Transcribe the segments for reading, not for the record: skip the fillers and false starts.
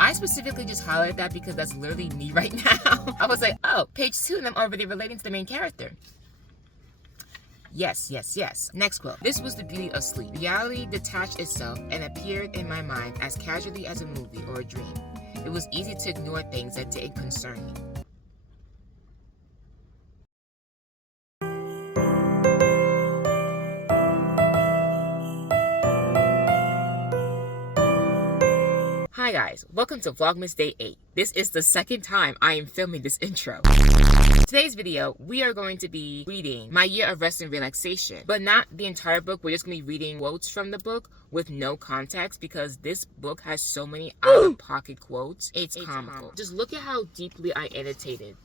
I specifically just highlighted that because that's literally me right now. I was like, oh, page 2 and I'm already relating to the main character. Yes, yes, yes. Next quote. This was the beauty of sleep. Reality detached itself and appeared in my mind as casually as a movie or a dream. It was easy to ignore things that didn't concern me. Hi guys, welcome to Vlogmas Day 8. This is the second time I am filming this intro. Today's video, we are going to be reading My Year of Rest and Relaxation, but not the entire book. We're just going to be reading quotes from the book with no context because this book has so many out-of-pocket quotes. It's comical. Just look at how deeply I annotated.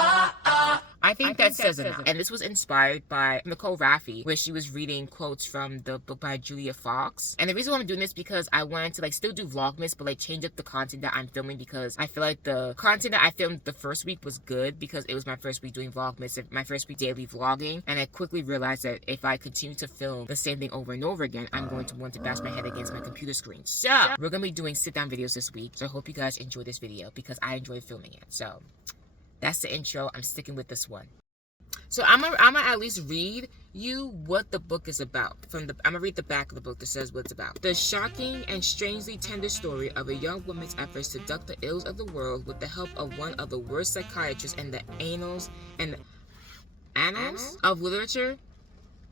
I think that says enough. And this was inspired by Nicole Raffi, where she was reading quotes from the book by Julia Fox. And the reason why I'm doing this because I wanted to still do Vlogmas, but change up the content that I'm filming because I feel like the content that I filmed the first week was good because it was my first week doing Vlogmas, my first week daily vlogging. And I quickly realized that if I continue to film the same thing over and over again, I'm going to want to bash my head against my computer screen. So we're going to be doing sit-down videos this week. So I hope you guys enjoy this video because I enjoyed filming it. So that's the intro. I'm sticking with this one. So I'm gonna at least read you what the book is about. I'm gonna read the back of the book that says what it's about. The shocking and strangely tender story of a young woman's efforts to duck the ills of the world with the help of one of the worst psychiatrists in the annals of literature.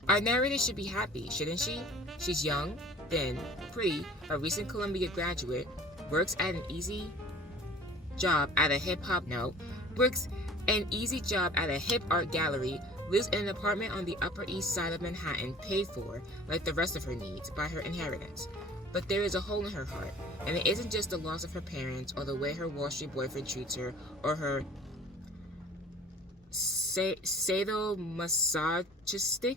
Our narrator should be happy, shouldn't she? She's young, thin, pretty, a recent Columbia graduate, works an easy job at a hip art gallery, lives in an apartment on the Upper East Side of Manhattan, paid for, like the rest of her needs, by her inheritance. But there is a hole in her heart, and it isn't just the loss of her parents, or the way her Wall Street boyfriend treats her, or her sadomasochistic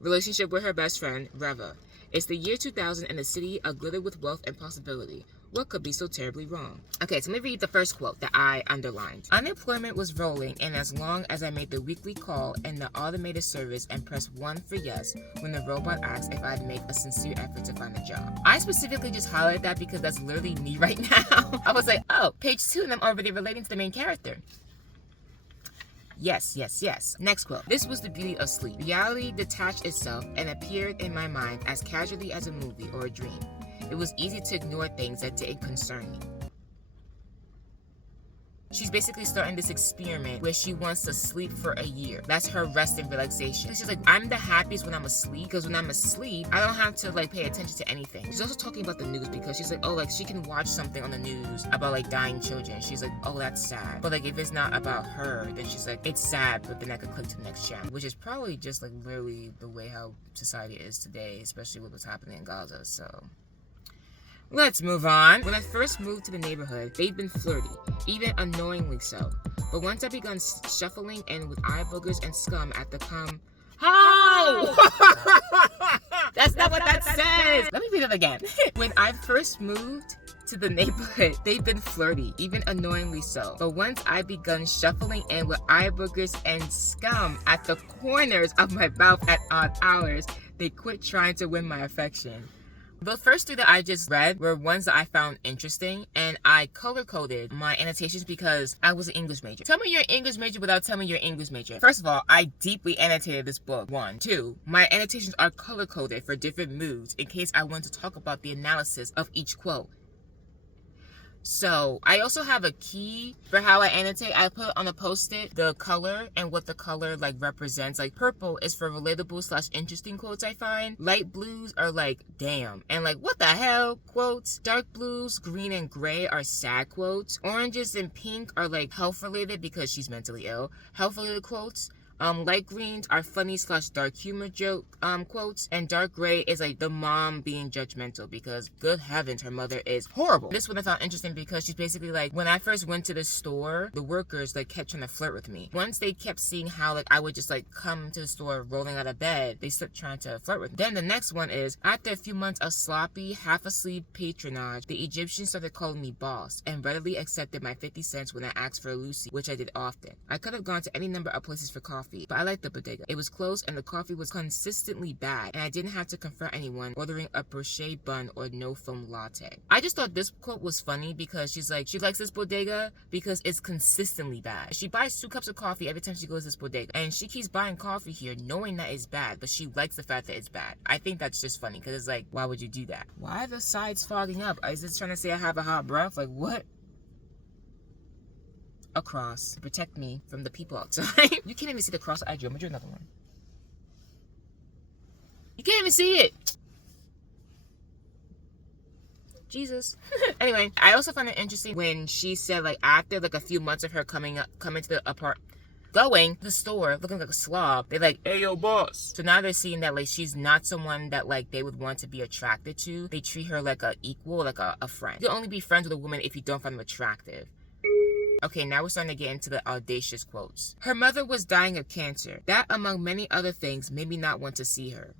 relationship with her best friend, Reva. It's the year 2000 and the city aglitter with wealth and possibility. What could be so terribly wrong? Okay, so let me read the first quote that I underlined. Unemployment was rolling, and as long as I made the weekly call in the automated service and pressed 1 for yes when the robot asked if I'd make a sincere effort to find a job. I specifically just highlighted that because that's literally me right now. I was like, oh, page 2 and I'm already relating to the main character. Yes, yes, yes. Next quote. This was the beauty of sleep. Reality detached itself and appeared in my mind as casually as a movie or a dream. It was easy to ignore things that didn't concern me. She's basically starting this experiment where she wants to sleep for a year. That's her rest and relaxation. She's like, I'm the happiest when I'm asleep because when I'm asleep, I don't have to pay attention to anything. She's also talking about the news because she's like, oh, she can watch something on the news about dying children. She's like, oh, that's sad. But if it's not about her, then she's like, it's sad, but then I could click to the next channel, which is probably just literally the way how society is today, especially with what's happening in Gaza. So let's move on. When I first moved to the neighborhood, they'd been flirty, even annoyingly so. But once I begun shuffling in with eye boogers and scum at the How? That's not what that says. Let me read it again. When I first moved to the neighborhood, they'd been flirty, even annoyingly so. But once I begun shuffling in with eye boogers and scum at the corners of my mouth at odd hours, they quit trying to win my affection. The first 3 that I just read were ones that I found interesting, and I color-coded my annotations because I was an English major. Tell me you're an English major without telling me you're an English major. First of all, I deeply annotated this book. 1. 2, my annotations are color-coded for different moods in case I want to talk about the analysis of each quote. So I also have a key for how I annotate. I put on a post-it the color and what the color represents. Purple is for relatable / interesting quotes I find. Light blues are damn and what the hell quotes. Dark blues, green and gray are sad quotes. Oranges and pink are health related because she's mentally ill. Health related quotes. Light greens are funny / dark humor joke quotes, and dark gray is the mom being judgmental because good heavens, her mother is horrible. This one I found interesting because she's basically when I first went to the store, the workers kept trying to flirt with me. Once they kept seeing how I would just come to the store rolling out of bed, they stopped trying to flirt with me. Then the next one is, after a few months of sloppy, half asleep patronage, the Egyptians started calling me boss and readily accepted my 50 cents when I asked for a Lucy, which I did often. I could have gone to any number of places for coffee, coffee, but I liked the Bodega. It was closed and the coffee was consistently bad, and I didn't have to confront anyone ordering a brochet bun or no foam latte. I just thought this quote was funny because she's like, she likes this Bodega because it's consistently bad. She buys 2 cups of coffee every time she goes to this Bodega, and she keeps buying coffee here knowing that it's bad, but she likes the fact that it's bad. I think that's just funny because it's like, why would you do that? Why are the sides fogging up? Is this trying to say I have a hot breath? Like, what? A cross. Protect me from the people outside. You can't even see the cross I drew. I'm gonna draw another one. You can't even see it. Jesus. Anyway, I also found it interesting when she said, like, after like a few months of her coming to the going to the store looking like a slob, they're like, hey yo boss. So now they're seeing that like she's not someone that like they would want to be attracted to. They treat her like a equal, like a friend. You can only be friends with a woman if you don't find them attractive. Okay, now we're starting to get into the audacious quotes. Her mother was dying of cancer. That, among many other things, made me not want to see her.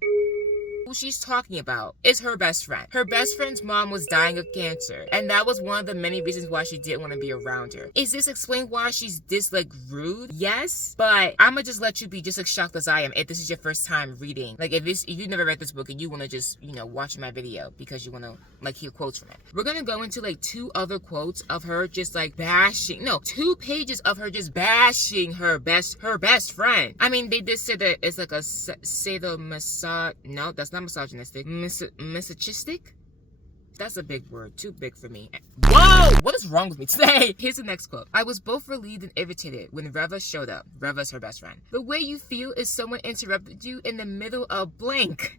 Who she's talking about is her best friend. Her best friend's mom was dying of cancer, and that was one of the many reasons why she didn't want to be around her. Is this explain why she's this like rude? Yes, but I'ma just let you be just as shocked as I am if this is your first time reading. Like if you've never read this book and you want to just, you know, watch my video because you want to like hear quotes from it. We're gonna go into like 2 other quotes of her just like bashing, no, 2 pages of her just bashing her best friend. I mean, they did say that it's like a sadomasoch. No, that's not misogynistic. Masochistic? That's a big word. Too big for me. Whoa! What is wrong with me today? Here's the next quote. I was both relieved and irritated when Reva showed up. Reva's her best friend. The way you feel is someone interrupted you in the middle of blank.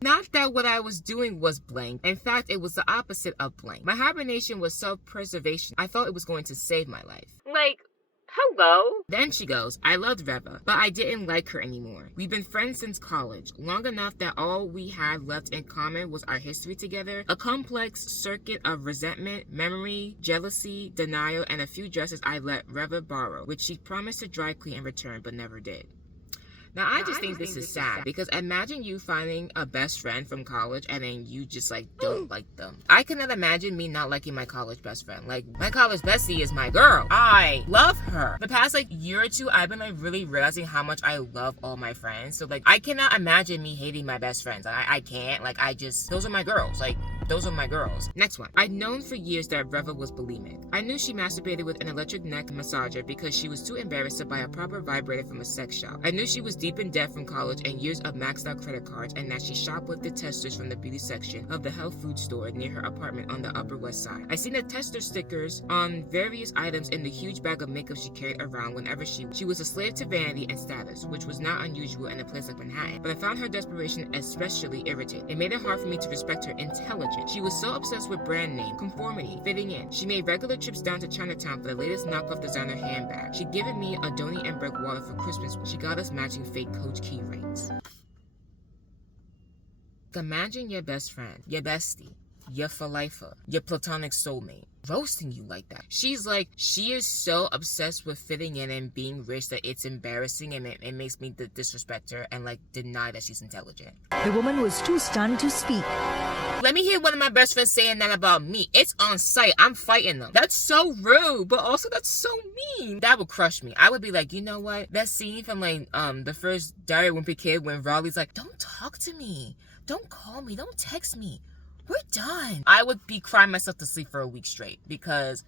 Not that what I was doing was blank. In fact, it was the opposite of blank. My hibernation was self-preservation. I thought it was going to save my life. Like, hello? Then she goes, I loved Reva, but I didn't like her anymore. We've been friends since college, long enough that all we had left in common was our history together, a complex circuit of resentment, memory, jealousy, denial, and a few dresses I let Reva borrow, which she promised to dry clean and return, but never did. Now, I just think this is sad because imagine you finding a best friend from college and then you just like don't like them. I cannot imagine me not liking my college best friend. Like my college bestie is my girl. I love her. The past like year or 2, I've been like really realizing how much I love all my friends. So like I cannot imagine me hating my best friends. Like, I can't. Like I just, those are my girls. Like those are my girls. Next one. I'd known for years that Reva was bulimic. I knew she masturbated with an electric neck massager because she was too embarrassed to buy a proper vibrator from a sex shop. I knew she was deep in debt from college and years of maxed out credit cards, and that she shoplifted testers from the beauty section of the health food store near her apartment on the Upper West Side. I seen the tester stickers on various items in the huge bag of makeup she carried around whenever she was a slave to vanity and status, which was not unusual in a place like Manhattan. But I found her desperation especially irritating. It made it hard for me to respect her intelligence. She was so obsessed with brand name, conformity, fitting in. She made regular trips down to Chinatown for the latest knockoff designer handbag. She'd given me a Donny and Breck wallet for Christmas. She got us matching fake Coach key rings. Imagine your best friend, your bestie, your for lifer, your platonic soulmate roasting you like that. She's like, she is so obsessed with fitting in and being rich that it's embarrassing, and it makes me disrespect her and like deny that she's intelligent. The woman was too stunned to speak. Let me hear one of my best friends saying that about me. It's on sight. I'm fighting them. That's so rude, but also that's so mean. That would crush me. I would be like, you know what? That scene from like the first Diary of a Wimpy Kid when Raleigh's like, don't talk to me. Don't call me. Don't text me. We're done. I would be crying myself to sleep for a week straight because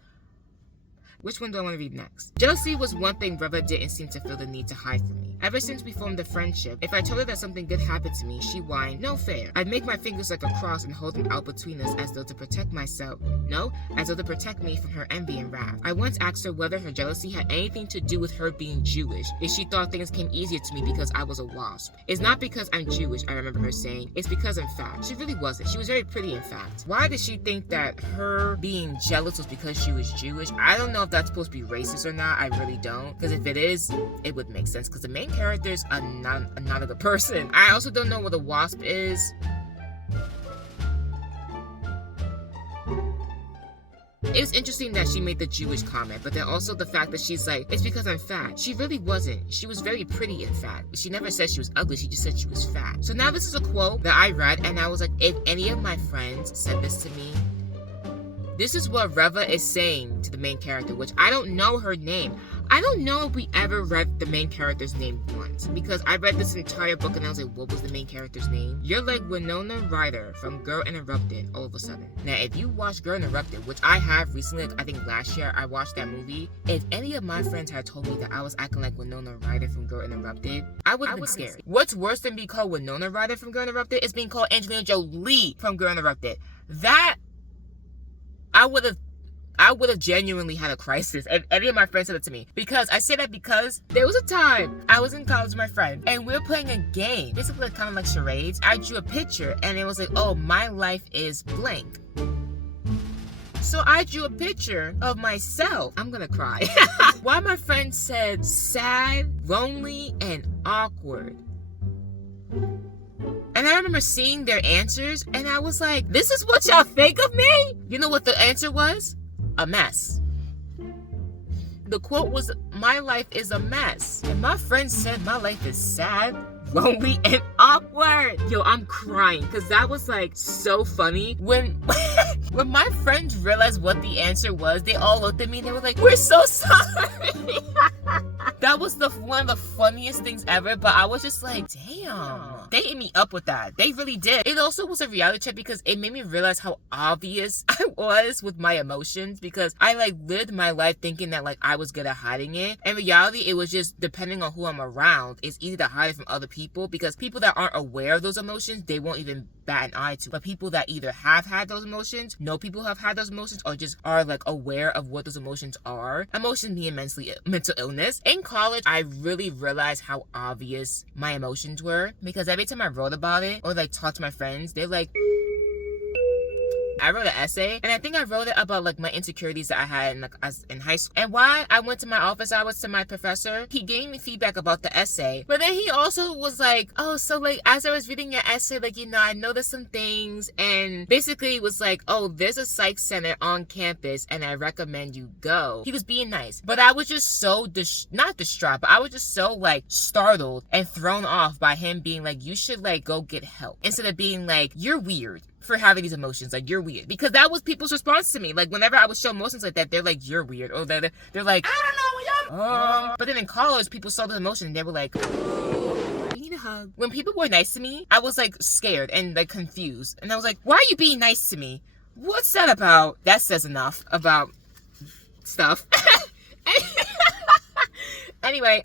which one do I want to read next? Jealousy was one thing Reva didn't seem to feel the need to hide from me. Ever since we formed a friendship, if I told her that something good happened to me, she whined, no fair. I'd make my fingers like a cross and hold them out between us as though to protect myself. No, as though to protect me from her envy and wrath. I once asked her whether her jealousy had anything to do with her being Jewish, if she thought things came easier to me because I was a wasp. It's not because I'm Jewish, I remember her saying. It's because I'm fat. She really wasn't. She was very pretty, in fact. Why did she think that her being jealous was because she was Jewish? I don't know if that's supposed to be racist or not. I really don't. Because if it is, it would make sense. Because the main character is not a good person. I also don't know what a wasp is. It was interesting that she made the Jewish comment, but then also the fact that she's like, it's because I'm fat. She really wasn't. She was very pretty in fact. She never said she was ugly. She just said she was fat. So now this is a quote that I read, and I was like, if any of my friends said this to me, this is what Reva is saying to the main character, which I don't know her name. I don't know if we ever read the main character's name once, because I read this entire book and I was like, what was the main character's name? You're like Winona Ryder from Girl Interrupted all of a sudden. Now, if you watch Girl Interrupted, which I have recently, like, I think last year I watched that movie, if any of my friends had told me that I was acting like Winona Ryder from Girl Interrupted, I would have been scared. What's worse than being called Winona Ryder from Girl Interrupted is being called Angelina Jolie from Girl Interrupted. That, I would have genuinely had a crisis if any of my friends said it to me. Because I say that because there was a time I was in college with my friend and we were playing a game, basically kind of like charades. I drew a picture and it was like, oh, my life is blank. So I drew a picture of myself. I'm gonna cry. Why my friend said sad, lonely, and awkward. And I remember seeing their answers and I was like, this is what y'all think of me? You know what the answer was? A mess. The quote was, my life is a mess. And my friend said my life is sad, lonely, and awkward. Yo, I'm crying because that was like so funny. When when my friends realized what the answer was, they all looked at me and they were like, we're so sorry. That was one of the funniest things ever, but I was just like, damn. They ate me up with that. They really did. It also was a reality check because it made me realize how obvious I was with my emotions, because I like lived my life thinking that like I was good at hiding it. In reality, it was just depending on who I'm around, it's easy to hide it from other people, because people that aren't aware of those emotions, they won't even bat an eye to. But people that either have had those emotions, know people who have had those emotions, or just are like aware of what those emotions are. Emotions being mental illness. In college, I really realized how obvious my emotions were, because every time I wrote about it or like talked to my friends, they're like, I wrote an essay, and I think I wrote it about like my insecurities that I had in high school. And why I went to my office hours to my professor, he gave me feedback about the essay, but then he also was like, oh, so like as I was reading your essay, like, you know, I noticed some things, and basically it was like, oh, there's a psych center on campus and I recommend you go. He was being nice, but I was just so not distraught, but I was just so like startled and thrown off by him being like, you should like go get help, instead of being like, you're weird for having these emotions, like you're weird. Because that was people's response to me. Like whenever I would show emotions like that, they're like, you're weird, or they're like, I don't know, oh. But then in college, people saw the emotion and they were like, we need a hug. When people were nice to me, I was like scared and like confused, and I was like, why are you being nice to me? What's that about? That says enough about stuff. Anyway,